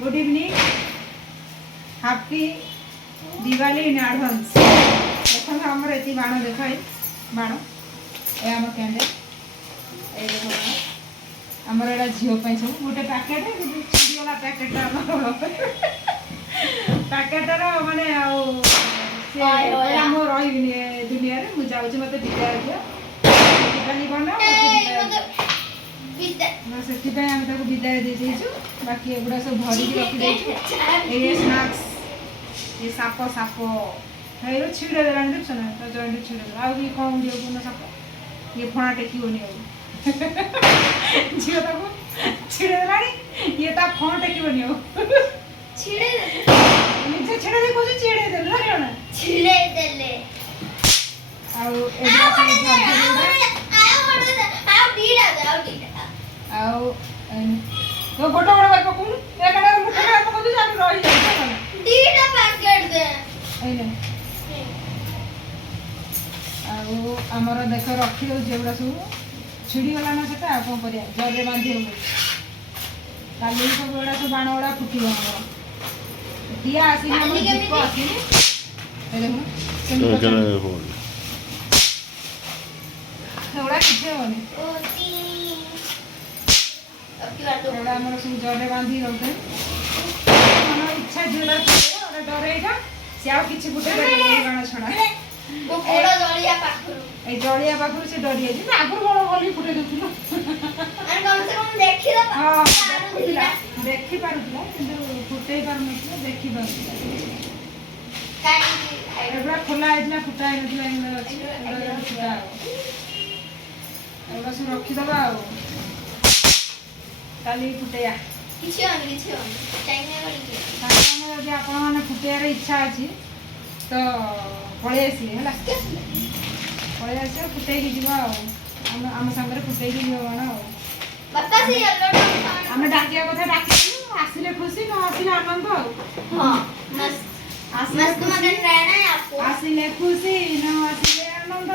Good evening, happy Diwali in advance. देखो आमर ये बाण देख बाण ये आम कैंडल ये देख बाण आमर एटा झील सब गोटे पैकेट छुड़ीगला पैकेट पैकेटर माने आम रही दुनिया मुझे जाऊँ मत विदाय दिखाली बना से विदाय दे बाकी एगुड़ा सब भरी रखी स्नाक्स ये साप साप छिड़े देला देख ना तो जॉइंट छिड़े देला आउ कौन दियो साप ये फणा टेकिबनी झील ताको छिड़े देला ये ता फण टेकिबनी छिड़े निजे छिड़े दे को छिड़े दे ना ना छिड़े देले आउ एगुड़ा सब आउ तो गोटा गोटा बार पकू एकटा मुठा बार पकू जान रही जाय दीटा पैकेट दे एने आउ हमर देख रखी दउ जेबड़ा सब छिड़ी गला ना सेटा कोन करिया जरे बांधी हो काली सब गोड़ा सब बाण गोड़ा फुटी हमर दिया आसी हमर दीप आसी ए देखो थोड़ा किथे होने एड़ा हमर सब जरे बांधी रखते मन इच्छा जेला और डरेगा से आ किछि गुटे बाण छडा वो कोड़ा जलिया पाखरु ए जलिया पाखरु से डरिया जे आगुर बड़ बोली फुटे देथिलो अरे कम से कम देखि द हां देखि पारुला किंतु फुटे पार नथिलो देखि पारुला काई एबरा खोला आइला फुटा आइला इन अछि एबरा फुटा एबरा सब रखि दबा काली फुटेया किछि टाइम है बोली सामने यदि आपण माने फुटेयार इच्छा अछि तो पळे आसी हैला पळे आसी फुटे की जीवा हम संगे फुटे की जीवा ना बापा से येलो हम डाकिया कथा डाकी आसिले खुशी न आसिले आनंद हां मस्त मस्त मगन रहना है आपको आसिले खुशी न आसिले आनंद